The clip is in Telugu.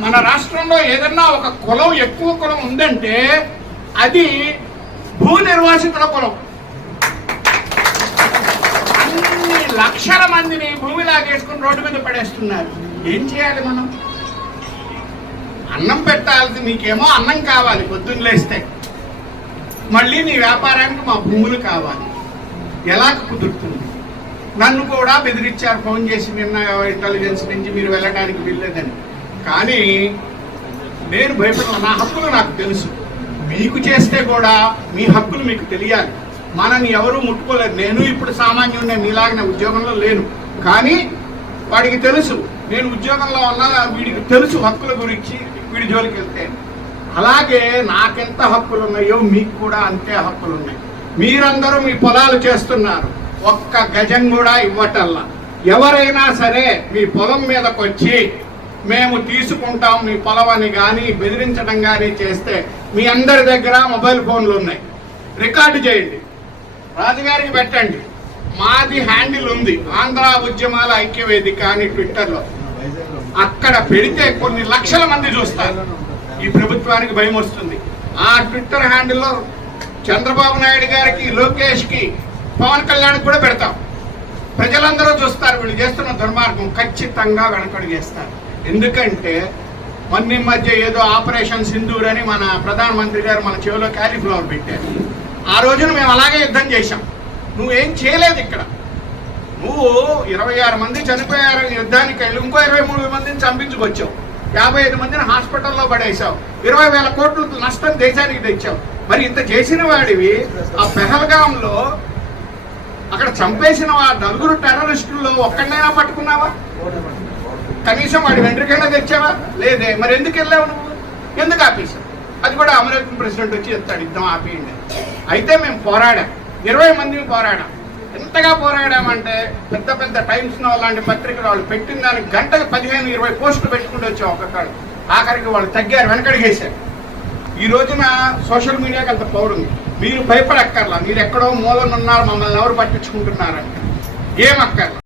మన రాష్ట్రంలో ఏదన్నా ఒక కులం ఎక్కువ కులం ఉందంటే అది భూ నిర్వాసితుల కులం. అన్ని లక్షల మందిని భూమి లాగేసుకుని రోడ్డు మీద పడేస్తున్నారు. ఏం చేయాలి మనం? అన్నం పెట్టాల్సి నీకేమో అన్నం కావాలి పొద్దున్న లేస్తే. మళ్ళీ నీ వ్యాపారానికి మా భూములు కావాలి. ఎలా కుదురుతుంది? నన్ను కూడా బెదిరించారు ఫోన్ చేసి నిన్న ఇంటెలిజెన్స్ నుంచి మీరు వెళ్ళడానికి వీల్లేదని. కానీ నేను భయపడిన నా హక్కులు నాకు తెలుసు. మీకు చేస్తే కూడా మీ హక్కులు మీకు తెలియాలి. మనని ఎవరూ ముట్టుకోలేదు నేను ఇప్పుడు సామాన్యుడిని మీలాగిన ఉద్యోగంలో లేను. కానీ వాడికి తెలుసు నేను ఉద్యోగంలో ఉన్నా వీడికి తెలుసు హక్కుల గురించి వీడి జోలికి వెళ్తే. అలాగే నాకెంత హక్కులు ఉన్నాయో మీకు కూడా అంతే హక్కులు ఉన్నాయి మీరందరూ మీ పొలాలు చేస్తున్నారు. ఒక్క గజం కూడా ఇవ్వటల్లా. ఎవరైనా సరే మీ పొలం మీదకి వచ్చి మేము తీసుకుంటాం మీ పొలం కానీ బెదిరించడం కానీ చేస్తే మీ అందరి దగ్గర మొబైల్ ఫోన్లు ఉన్నాయి. రికార్డు చేయండి. రాజుగారికి పెట్టండి. మాది హ్యాండిల్ ఉంది. ఆంధ్ర ఉద్యమాల ఐక్యవేదిక అని ట్విట్టర్లో. అక్కడ పెడితే కొన్ని లక్షల మంది చూస్తారు. ఈ ప్రభుత్వానికి భయం వస్తుంది. ఆ ట్విట్టర్ హ్యాండిల్లో చంద్రబాబు నాయుడు గారికి లోకేష్కి పవన్ కళ్యాణ్ కూడా పెడతాం. ప్రజలందరూ చూస్తారు వీళ్ళు చేస్తున్న దుర్మార్గం. ఖచ్చితంగా వెనకడుగేస్తారు ఎందుకంటే మొన్న ఈ మధ్య ఏదో ఆపరేషన్ సింధూర్ అని మన ప్రధానమంత్రి గారు మన చెవిలో క్యాలీఫ్లవర్ పెట్టారు. ఆ రోజున మేము అలాగే యుద్ధం చేశాం. నువ్వేం చేయలేదు ఇక్కడ. నువ్వు ఇరవై ఆరు మంది చనిపోయారు యుద్ధానికి వెళ్ళి ఇంకో ఇరవై మూడు మందిని చంపించుకొచ్చావు. యాభై ఐదు మందిని హాస్పిటల్లో పడేశావు. ఇరవై వేల కోట్లు నష్టం దేశానికి తెచ్చావు. మరి ఇంత చేసిన వాడివి ఆ పెహల్గాంలో అక్కడ చంపేసిన వా నలుగురు టెర్రరిస్టుల్లో ఒక్కడినైనా పట్టుకున్నావా? కనీసం వాడి వెంట్రుకైనా తెచ్చావా? లేదే. మరి ఎందుకు వెళ్ళావు నువ్వు? ఎందుకు ఆపేశావు? అది కూడా అమెరికన్ ప్రెసిడెంట్ వచ్చి చెప్తాడు యుద్ధం ఆపేయండి. అయితే మేము పోరాడాం. ఇరవై మందిని పోరాడాం. ఎంతగా పోరాడామంటే పెద్ద పెద్ద టైమ్స్ నో లాంటి పత్రికలు వాళ్ళు పెట్టిన దానికి గంటకు పదిహేను ఇరవై పోస్టులు పెట్టుకుంటూ వచ్చాం ఒక్కొక్కడు ఆఖరికి వాళ్ళు తగ్గారు వెనకడిగేశారు ఈ రోజున సోషల్ మీడియాకి అంత పవర్ ఉంది. మీరు భయపడక్కర్లా. మీరు ఎక్కడో మూలనున్నారు మమ్మల్ని ఎవరు పట్టించుకుంటున్నారంటే. ఏమక్కర్లా